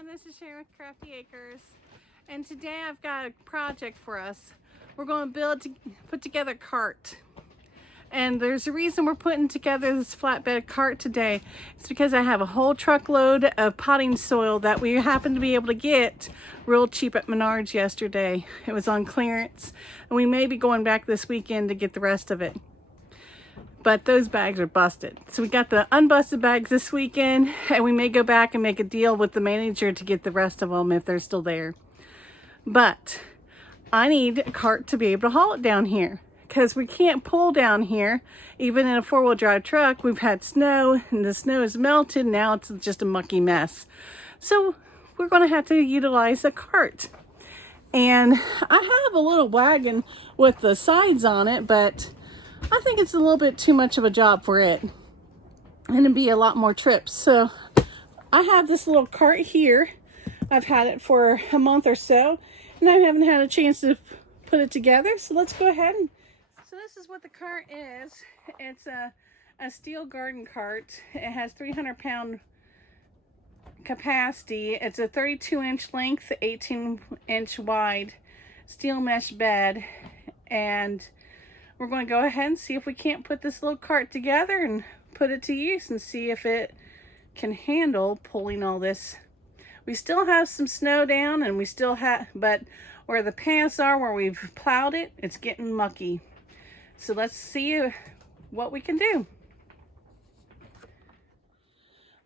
everyone, this is Sharon with Crafty Acres, and today I've got a project for us. We're going to put together a cart, and there's a reason we're putting together this flatbed cart today. It's because I have a whole truckload of potting soil that we happened to be able to get real cheap at Menards yesterday. It was on clearance, and we may be going back this weekend to get the rest of it. But those bags are busted. So we got the unbusted bags this weekend, and we may go back and make a deal with the manager to get the rest of them if they're still there. But I need a cart to be able to haul it down here, because we can't pull down here. Even in a four-wheel drive truck, we've had snow, and the snow is melted. Now it's just a mucky mess. So we're gonna have to utilize a cart. And I have a little wagon with the sides on it, but I think it's a little bit too much of a job for it, and it'd be a lot more trips. So I have this little cart here. I've had it for a month or so, and I haven't had a chance to put it together. So let's go ahead. So this is what the cart is. It's a steel garden cart. It has 300-pound capacity. It's a 32-inch length, 18-inch wide steel mesh bed, and we're going to go ahead and see if we can't put this little cart together and put it to use and see if it can handle pulling all this. We still have some snow down, and we still have, but where the paths are, where we've plowed it, it's getting mucky. So let's see what we can do.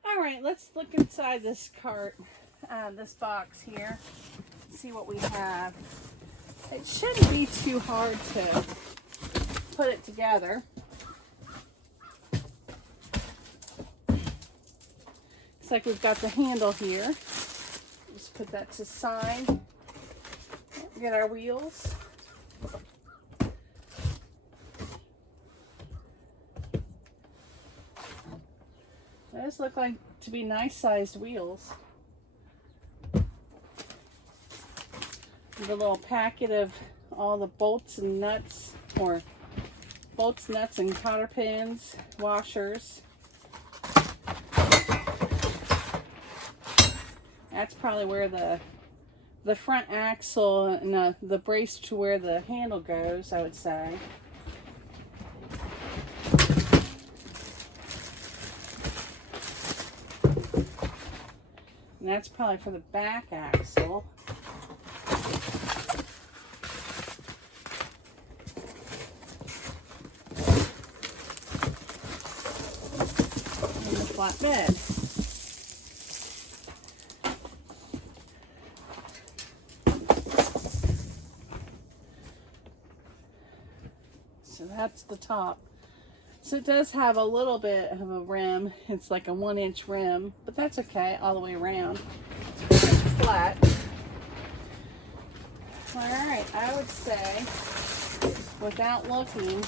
All right, let's look inside this cart, this box here, see what we have. It shouldn't be too hard to put it together. Looks like we've got the handle here. Just put that to the side. Get our wheels. Those look like to be nice sized wheels. The little packet of all the bolts and nuts, or bolts, nuts, and cotter pins, washers. That's probably where the front axle and the brace to where the handle goes, I would say. And that's probably for the back axle. Flatbed. So that's the top. So it does have a little bit of a rim. It's like a 1-inch rim, but that's okay all the way around. It's flat. All right, I would say, without looking,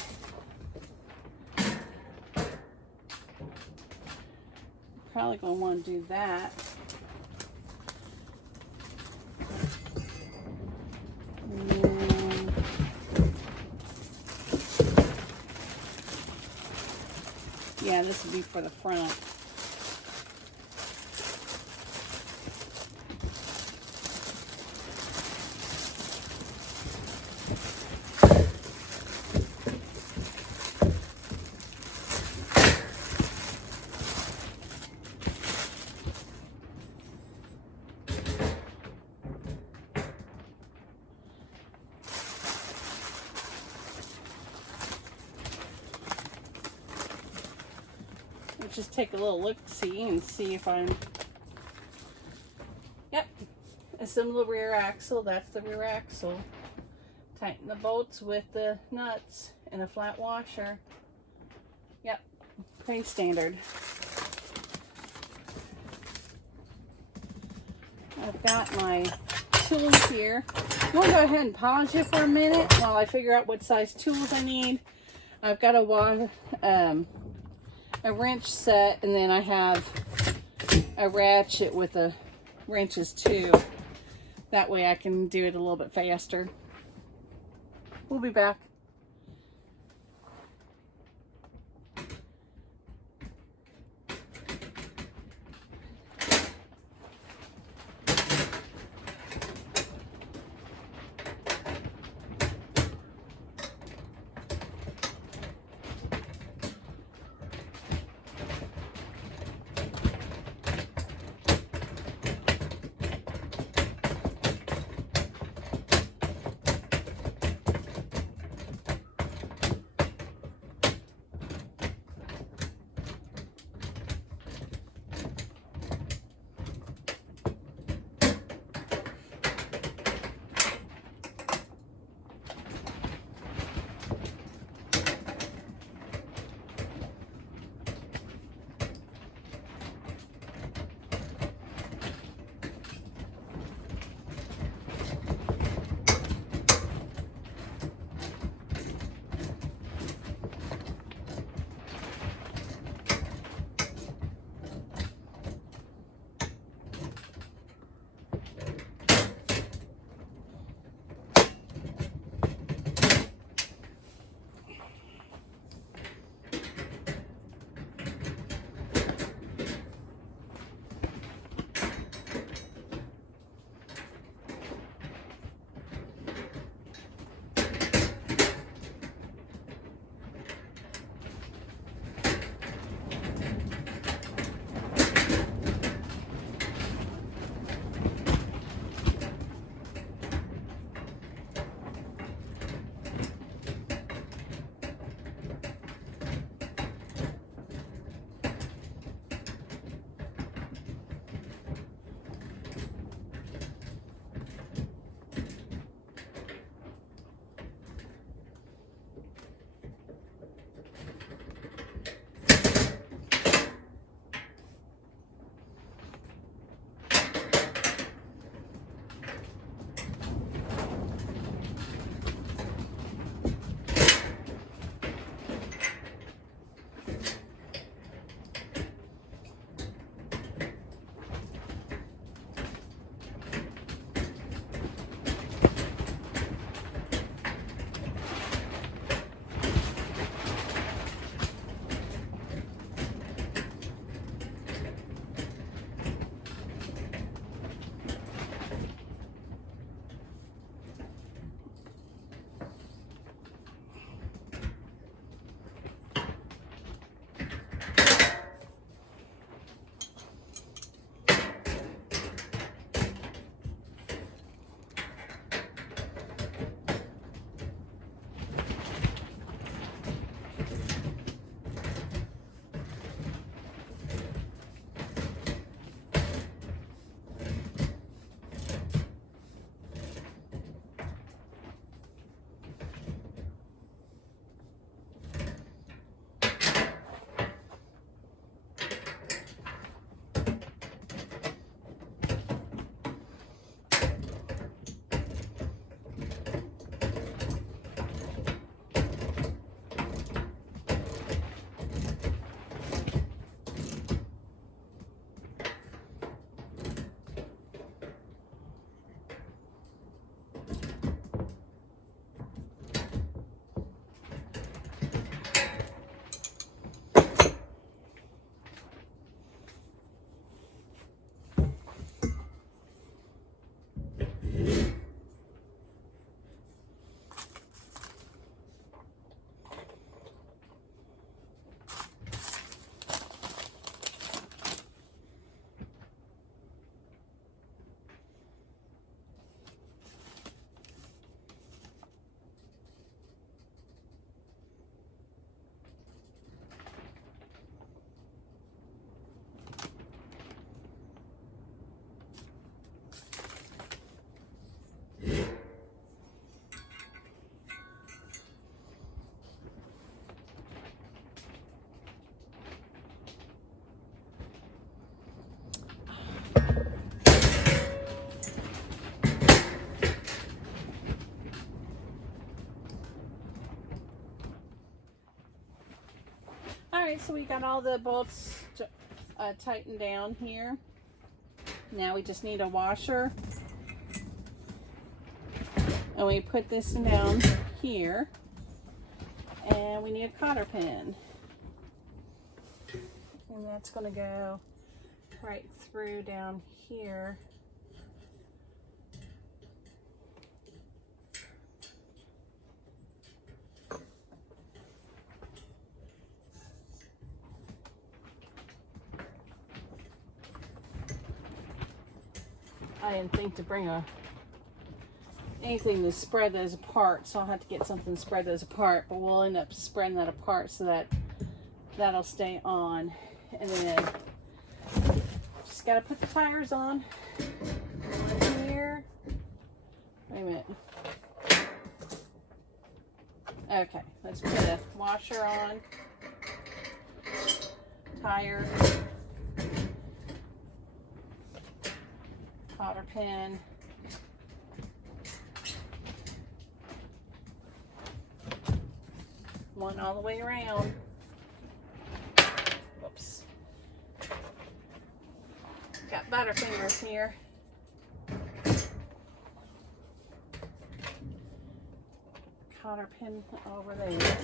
probably going to want to do that. And then, yeah, this would be for the front. Just take a little look-see and see if I'm, yep, assemble the rear axle. That's the rear axle. Tighten the bolts with the nuts and a flat washer. Yep, pretty standard. I've got my tools here. I'm going to go ahead and pause you for a minute while I figure out what size tools I need. I've got a wrench set, and then I have a ratchet with the wrenches too. That way I can do it a little bit faster. We'll be back. so we got all the bolts tightened down here. Now we just need a washer. And we put this down here. And we need a cotter pin. And that's going to go right through down here. I didn't think to bring anything to spread those apart, so I'll have to get something to spread those apart, but we'll end up spreading that apart so that that'll stay on. And then just gotta put the tires on. One here. Wait a minute. Okay, let's put a washer on. Tire. Cotter pin. One all the way around. Whoops. Got butterfingers here. Cotter pin over there.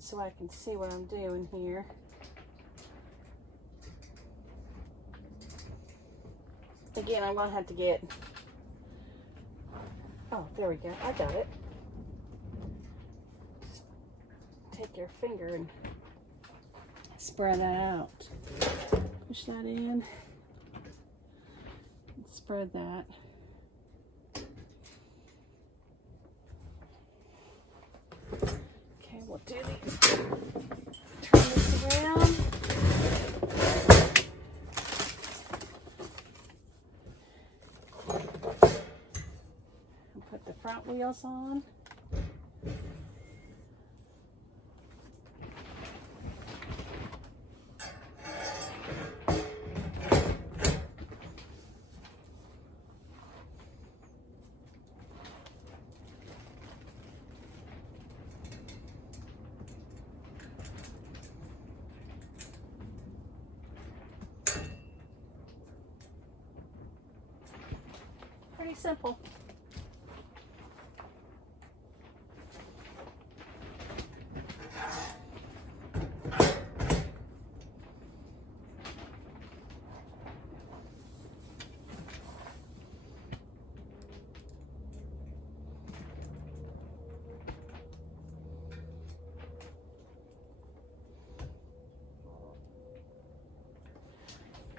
So I can see what I'm doing here. Again, I'm gonna have to get, oh, there we go, I got it. Just take your finger and spread that out. Push that in, and spread that. We'll do these. Turn this around. And put the front wheels on. Pretty simple.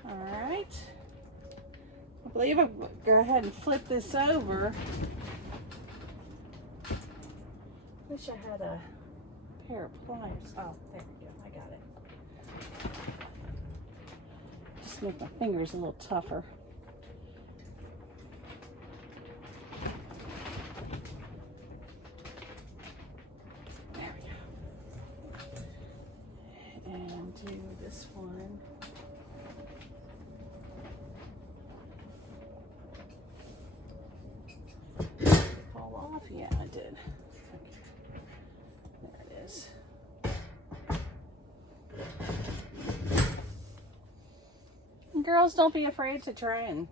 All right. I believe I'll go ahead and flip this over. Wish I had a pair of pliers. Oh, there we go. I got it. Just make my fingers a little tougher. There we go. And do this one. Yeah, I did. Okay. There it is. And girls, don't be afraid to try and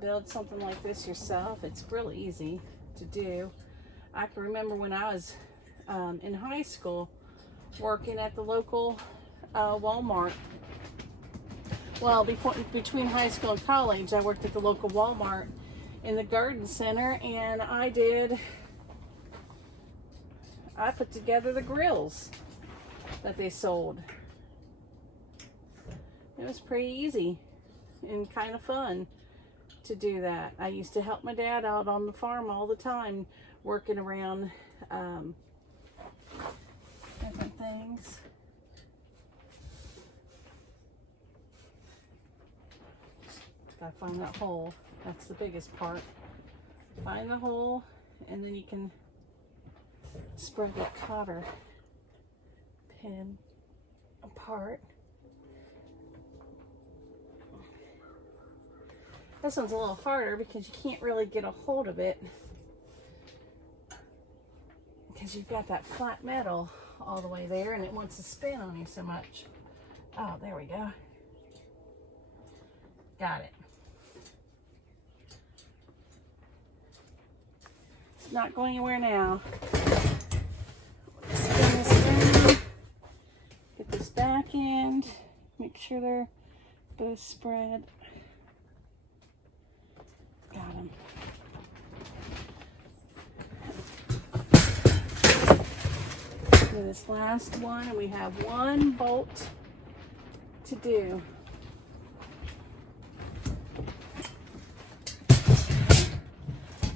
build something like this yourself. It's really easy to do. I can remember when I was in high school working at the local Walmart. Well, between high school and college, I worked at the local Walmart in the garden center, and I put together the grills that they sold. It was pretty easy and kind of fun to do that. I used to help my dad out on the farm all the time, working around different things. Just gotta find that hole. That's the biggest part. Find the hole, and then you can spread that cotter pin apart. This one's a little harder because you can't really get a hold of it because you've got that flat metal all the way there and it wants to spin on you so much. Oh, there we go. Got it. It's not going anywhere now. Spin this around. Get this back end. Make sure they're both spread. Got them. Do this last one, and we have one bolt to do.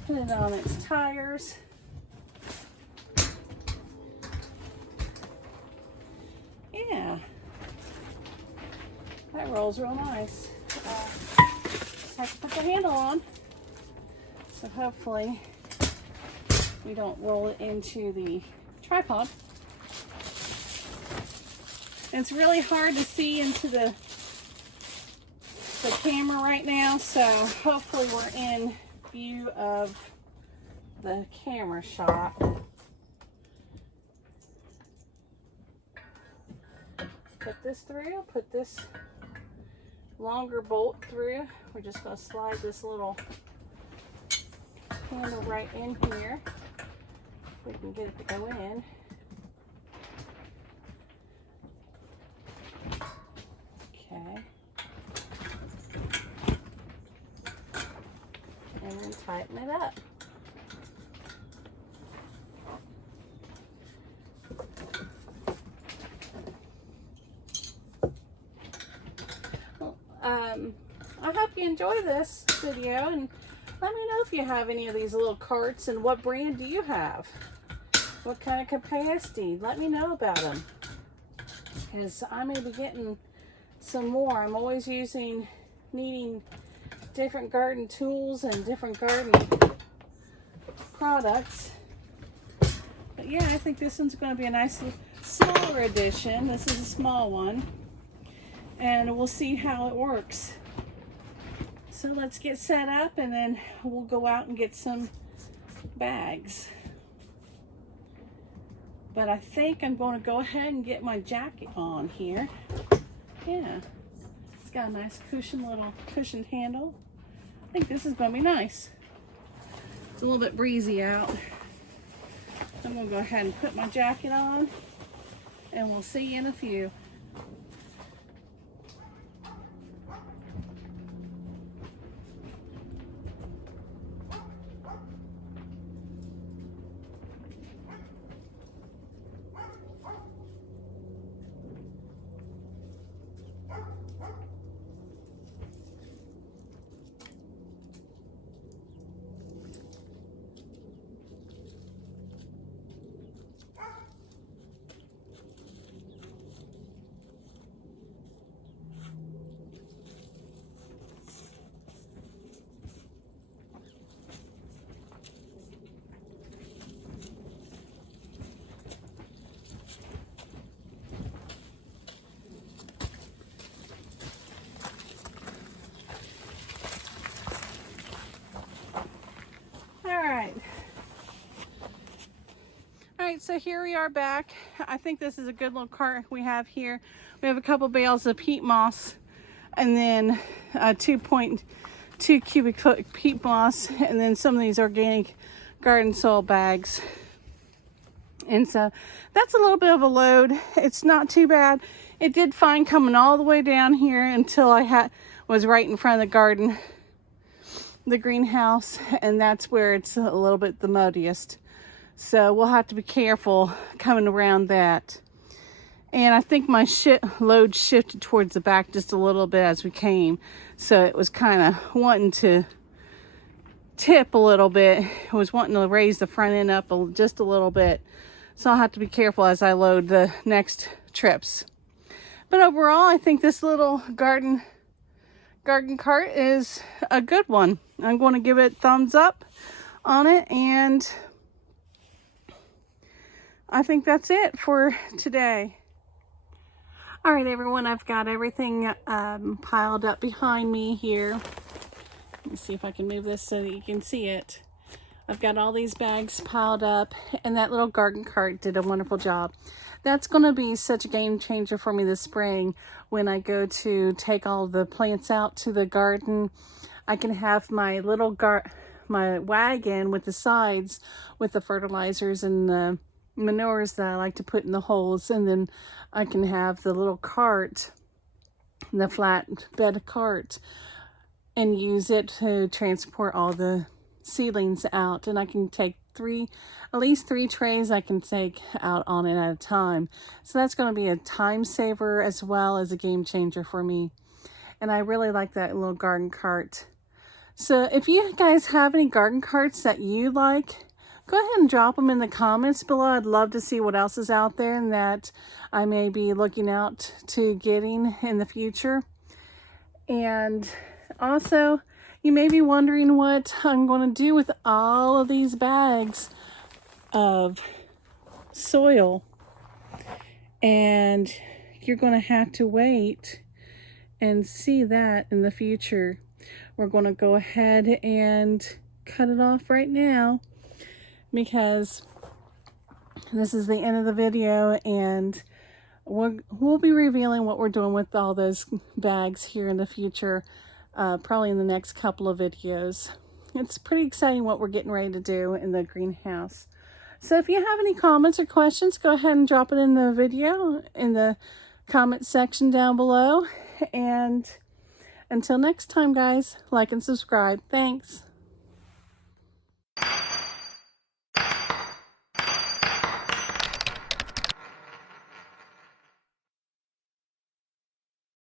Put it on its tires. Yeah, that rolls real nice. Just have to put the handle on. So hopefully we don't roll it into the tripod. And it's really hard to see into the camera right now, so hopefully we're in view of the camera shot. Put this through, put this longer bolt through. We're just going to slide this little handle right in here. We can get it to go in. Okay. And then tighten it up. I hope you enjoy this video, and let me know if you have any of these little carts and what brand do you have? What kind of capacity? Let me know about them, because I may be getting some more. I'm always needing different garden tools and different garden products. But yeah, I think this one's going to be a nice smaller edition. This is a small one, and we'll see how it works. So let's get set up, and then we'll go out and get some bags. But I think I'm going to go ahead and get my jacket on here. Yeah, it's got a nice little cushioned handle. I think this is going to be nice. It's a little bit breezy out. I'm going to go ahead and put my jacket on, and we'll see you in a few. Alright, so here we are back. I think this is a good little cart we have here. We have a couple bales of peat moss, and then 2.2 cubic foot peat moss, and then some of these organic garden soil bags. And so that's a little bit of a load. It's not too bad. It did fine coming all the way down here until I was right in front of the garden, the greenhouse, and that's where it's a little bit the muddiest. So we'll have to be careful coming around that. And I think my load shifted towards the back just a little bit as we came. So it was kind of wanting to tip a little bit. It was wanting to raise the front end up just a little bit. So I'll have to be careful as I load the next trips. But overall, I think this little garden cart is a good one. I'm going to give it thumbs up on it, and I think that's it for today. All right, everyone, I've got everything piled up behind me here. Let me see if I can move this so that you can see it. I've got all these bags piled up, and that little garden cart did a wonderful job. That's going to be such a game changer for me this spring when I go to take all the plants out to the garden. I can have my little my wagon with the sides with the fertilizers and the manures that I like to put in the holes, and then I can have the little cart, the flatbed cart, and use it to transport all the seedlings out. And I can take at least three trays I can take out on it at a time. So that's going to be a time saver as well as a game changer for me. And I really like that little garden cart. So if you guys have any garden carts that you like, go ahead and drop them in the comments below. I'd love to see what else is out there and that I may be looking out to getting in the future. And also, you may be wondering what I'm going to do with all of these bags of soil. And you're going to have to wait and see that in the future. We're going to go ahead and cut it off right now because this is the end of the video, and we'll be revealing what we're doing with all those bags here in the future, probably in the next couple of videos. It's pretty exciting what we're getting ready to do in the greenhouse. So if you have any comments or questions, go ahead and drop it in the video in the comment section down below. And until next time, guys, like and subscribe. Thanks.